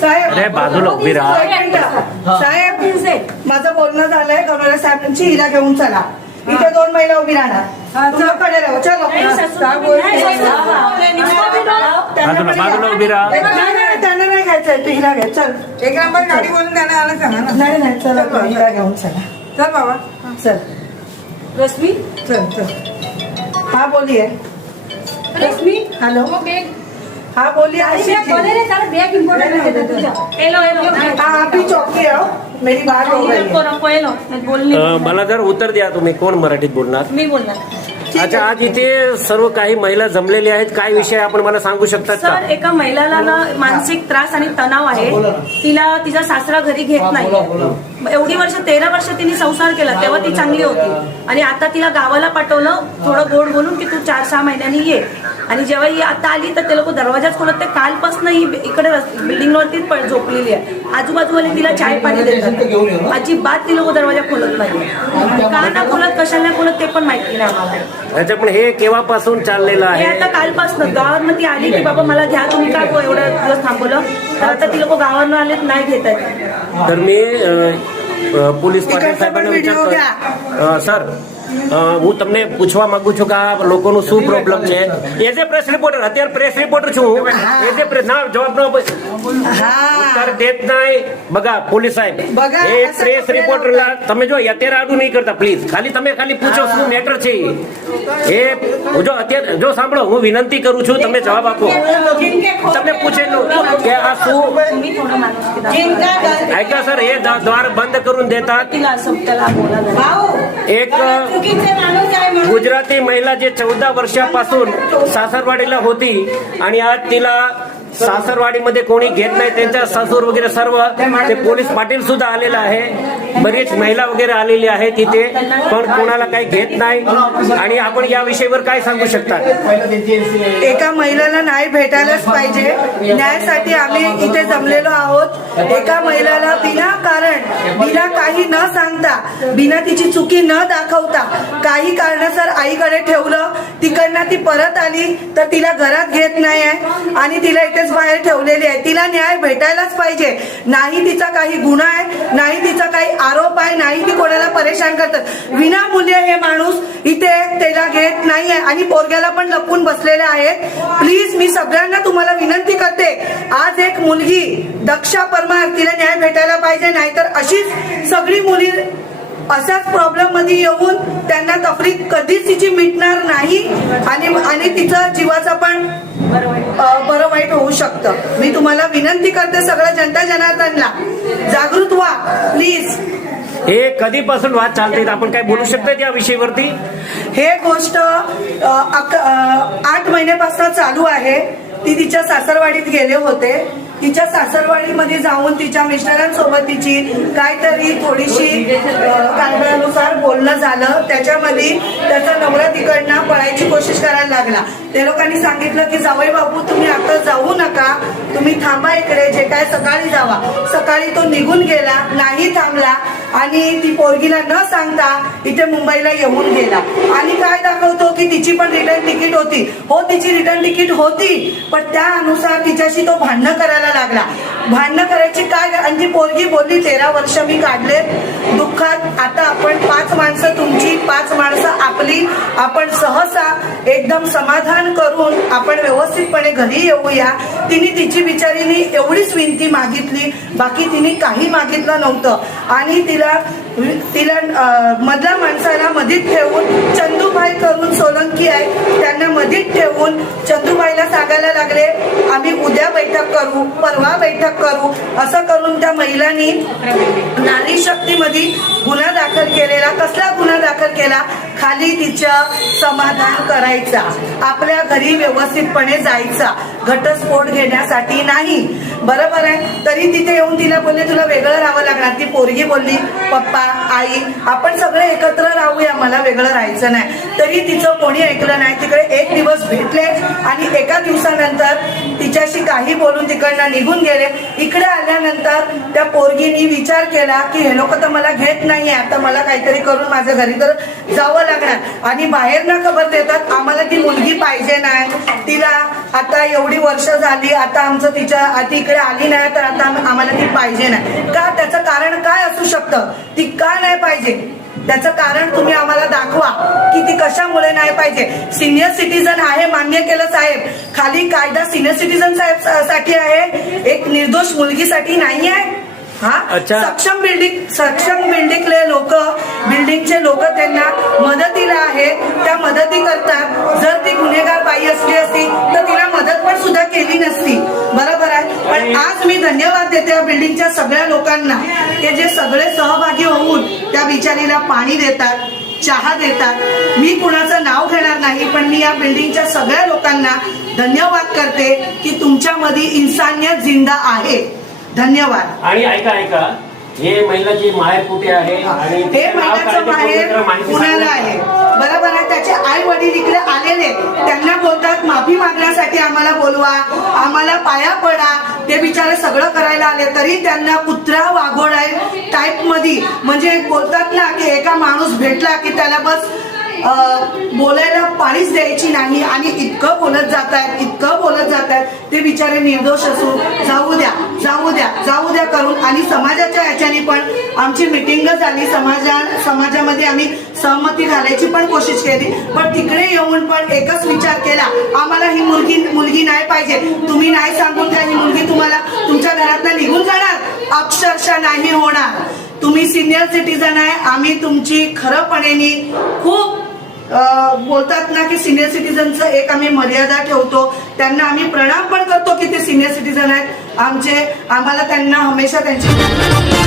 साहेब अरे बाजूला उभी राहा. साहेब. माझं बोलणं झालंय गव्हर्नर साहेबांची हिला घेऊन चला. इथे दोन महिला उभी राहणार. हा, तुम्ही चल. कडे राहू. चलो बाजूला- घ्या. उभी राहा. नाही, नाही, त्यांना नाही घ्यायचंय तू हिला घे. चल. एक नंबर गाडी बोलून त्याने आलं सांगा ना. नाही नाही चला हिला घेऊन चला. चल बाबा. चल. रश्मी? चल चल. हा बोलिये. रश्मी? हॅलो. हाँ बोलिए है हाँ आप ही चौकी आओ मेरी बात हो गई. है मला जर उत्तर द्या तुम्ही कोण मराठीत बोलणार? मी बोलणार. अच्छा आज इथे सर्व काही महिला जमलेल्या आहेत. काय विषय आपण मला सांगू शकतात सर एका महिलाला ना मानसिक त्रास आणि तणाव आहे. तिला तिचा सासरा घरी घेत नाही एवढी वर्ष तेरा वर्ष तिने संसार केला तेव्हा ती चांगली होती. आणि आता तिला गावाला पाठवलं थोडं गोड बोलून की तू चार सहा महिन्यांनी ये. आणि जेव्हा ही आता आली तर ते लोक दरवाजाच खोलत ते कालपासून ही इकडे बिल्डिंग वरती झोपलेली आहे. आजूबाजूवाले तिला चाय पाणी देतात. अजिबात ती लोक दरवाजा खोलत नाही. का ना खोलत कशाला नाही खोलत ते पण माहिती नाही आम्हाला. अच्छा पण हे केव्हापासून चाललेलं हे आहे? आता कालपासून. गावावरनं ती आली की बाबा मला घ्या तुम्ही का एवढं दिवस थांबवलं? तर आता ती लोक गावावरनं आले नाही घेत आहेत. तर मी पोलीस पाटील साहेबांना विचारतो सर હું તમને પૂછવા માંગુ છું કે આ લોકોનું શું પ્રોબ્લેમ છે? એઝ એ પ્રેસ રિપોર્ટર અત્યારે પ્રેસ રિપોર્ટર છું એઝ એ પ્રેસ ના જવાબ ન ઉત્તર દેત નાય બગા પોલીસ સાહેબ. એ પ્રેસ રિપોર્ટર તમે જો અત્યારે આડું નહીં કરતા પ્લીઝ ખાલી તમે ખાલી પૂછો શું મેટર છે એ જો અત્યારે જો સાંભળો હું વિનંતી કરું છું તમે જવાબ આપો. તમે પૂછેલું કે આ શું આયકા સર એ દ્વાર બંધ કરું દેતા. એક गुजराती महिला जे चौदा वर्षापासून सासरवाडीला होती आणि आज तिला सासरवाडीमध्ये कोणी घेत नाही त्यांच्या सासूर वगैरे सर्व ते पोलीस पाटील सुद्धा आलेला आहे. बरीच महिला वगैरे आलेली आहे तिथे पण कोणाला काही घेत नाही. आणि आपण या विषयावर काय सांगू शकता? एका महिलेला न्याय भेटायलाच पाहिजे. न्यायासाठी आम्ही इथे जमलेलो आहोत. एका महिलेला बिना कारण बिना काही न सांगता बिना तिची चुकी न दाखवता काही कारणासर आईकडे ठेवलं. तिकडनं ती परत आली तर तिला घरात घेत नाही आहे. आणि तिला इथेच बाहेर ठेवलेली आहे. तिला न्याय भेटायलाच पाहिजे. नाही तिचा काही गुन्हा आहे नाही तिचा काही आरोप आहे नाही ती कोणाला परेशान करतात विनामूल्य हे माणूस इथे त्याला घेत नाही आहे. आणि पोरग्याला पण लपून बसलेले आहेत. प्लीज मी सगळ्यांना तुम्हाला विनंती करते. आज एक मुलगी दक्षा परमार तिला न्याय भेटायला पाहिजे. नाहीतर अशीच सगळी मुली अशाच प्रॉब्लेममध्ये येऊन त्यांना तफरीक कधीच तिची मिटणार नाही. आणि आणि तिचा जीवाचा पण बरं वाईट. होऊ शकतं. मी तुम्हाला विनंती करते सगळ्या जनता जनार्दनला. जागृत व्हा प्लीज हे कधीपासून वाद चालते आपण काय बोलू शकतो या विषयावरती? हे गोष्ट आठ महिन्यापासून चालू आहे. ती तिच्या सासरवाडीत गेले होते. तिच्या सासरवाडीमध्ये जाऊन तिच्या मिस्टरांसोबत तिची काहीतरी थोडीशी अ, कारणानुसार बोलणं झालं. त्याच्यामध्ये त्याचा नवरा तिकडनं पळायची कोशिश करायला लागला. त्या लोकांनी सांगितलं की जावई बाबू तुम्ही आता जाऊ नका. तुम्ही थांबा इकडे. जे काय सकाळी जावा. सकाळी तो निघून गेला नाही थांबला. आणि ती पोरगीला न सांगता इथे मुंबईला येऊन गेला. आणि काय दाखवतो की तिची पण रिटर्न तिकीट होती. हो तिची रिटर्न तिकीट होती. पण त्यानुसार तिच्याशी तो भांडणं करायला लागला. भांडणं करायची काय आणि ती पोरगी बोलली तेरा वर्ष मी काढले दुःखात. आता आपण पाच माणसं तुमची पाच माणसं आपली. आपण सहसा एकदम समाधान करून आपण व्यवस्थितपणे घरी येऊया. तिने तिची बिचारीने एवढीच विनंती मागितली. बाकी तिने काही मागितलं नव्हतं. आणि तिला तिला मधल्या माणसाला मधीत ठेवून चंदूबाई करून सोलंकी आहे. त्यांना मधीत ठेवून चंदूबाईला सांगायला लागले आम्ही उद्या बैठक करू परवा बैठक करू असं करून त्या महिलांनी नारी शक्तीमध्ये गुन्हा दाखल केलेला कसला गुन्हा दाखल केला? खाली तिचं समाधान करायचा. आपल्या घरी व्यवस्थितपणे जायचा. घटस्फोट घेण्यासाठी नाही. बरोबर आहे. तरी तिथे येऊन तिला बोलले तुला वेगळं राहावं लागणार. ती पोरगी बोलली पप्पा आई आपण सगळे एकत्र राहूया मला वेगळं राहायचं नाही. तरी तिचं कोणी ऐकलं नाही. तिकडे एक दिवस भेटले आणि एका दिवसानंतर तिच्याशी काही बोलून तिकडनं निघून गेले. इकडे आल्यानंतर त्या पोरगीनी विचार केला की हे लोक तर मला घेत नाही आता मला काहीतरी करून माझ्या घरी तर जावं लागणार. आणि बाहेर ना खबर देतात आम्हाला ती मुलगी पाहिजे नाही. तिला आता एवढी वर्ष झाली आता आमचं तिच्या तिकडे इकडे इकडे आली नाही तर आता आम- आम्हाला ती पाहिजे नाही. का? त्याचं कारण काय असू शकतं? ती का नाही पाहिजे? त्याचं कारण तुम्ही आम्हाला दाखवा की ती कशामुळे नाही पाहिजे. सिनियर सिटीजन आहे मान्य केलं साहेब. खाली कायदा सिनियर सिटीजन साहेबसाठी आहे. एक निर्दोष मुलगीसाठी नाही आहे. हा. सक्षम बिल्डिंग सक्षम बिल्डिंगले लोक बिल्डिंगचे लोक त्यांना मदतीला आहे. त्या मदती करतात जर ती गुन्हेगार बाई असली असती तर तिला मदत पण सुद्धा केली नसती. बरोबर आहे? पण आज मी धन्यवाद देते या बिल्डिंगच्या सगळ्या लोकांना की जे सगळे सहभागी होऊन त्या बिचारीला पाणी देतात चहा देतात. मी कुणाचं नाव घेणार नाही पण मी या बिल्डिंगच्या सगळ्या लोकांना धन्यवाद करते की तुमच्यामध्ये इन्सानियत जिंदा आहे. धन्यवाद. आणि ऐका ऐका. हे महिलाची माहेर कुठे आहे आणि हे माहिती पुण्याला. आहे. बरोबर आहे त्याचे आई वडील इकडे आलेले त्यांना बोलतात माफी मागण्यासाठी आम्हाला बोलवा आम्हाला पाया पडा. ते बिचारे सगळं करायला आले तरी त्यांना कुत्रा वाघोडा टाईपमध्ये म्हणजे बोलतात ना की एका माणूस भेटला की त्याला बस बोलायला पाळीच द्यायची नाही आणि इतकं बोलत जात आहेत इतकं बोलत जात आहेत ते बिचारे निर्दोष असू जाऊ द्या. जाऊ द्या जाऊ द्या करून. आणि समाजाच्या याच्याने पण आमची मिटिंग झाली. समाजा समाजामध्ये आम्ही सहमती घालायची पण कोशिश केली. पण तिकडे येऊन पण एकच विचार केला. आम्हाला ही मुलगी मुलगी नाही पाहिजे. तुम्ही नाही सांगून द्या ही मुलगी तुम्हाला तुमच्या घरातनं निघून जाणार. अक्षरशः नाही होणार. तुम्ही सिनियर सिटीजन आहे. आम्ही तुमची खरंपणे खूप बोलतात ना की सिनियर सिटीजनचं एक आम्ही मर्यादा ठेवतो. त्यांना आम्ही प्रणाम पण करतो की ते सिनियर सिटीजन आहेत. आमचे आम्हाला त्यांना हमेशा त्यांची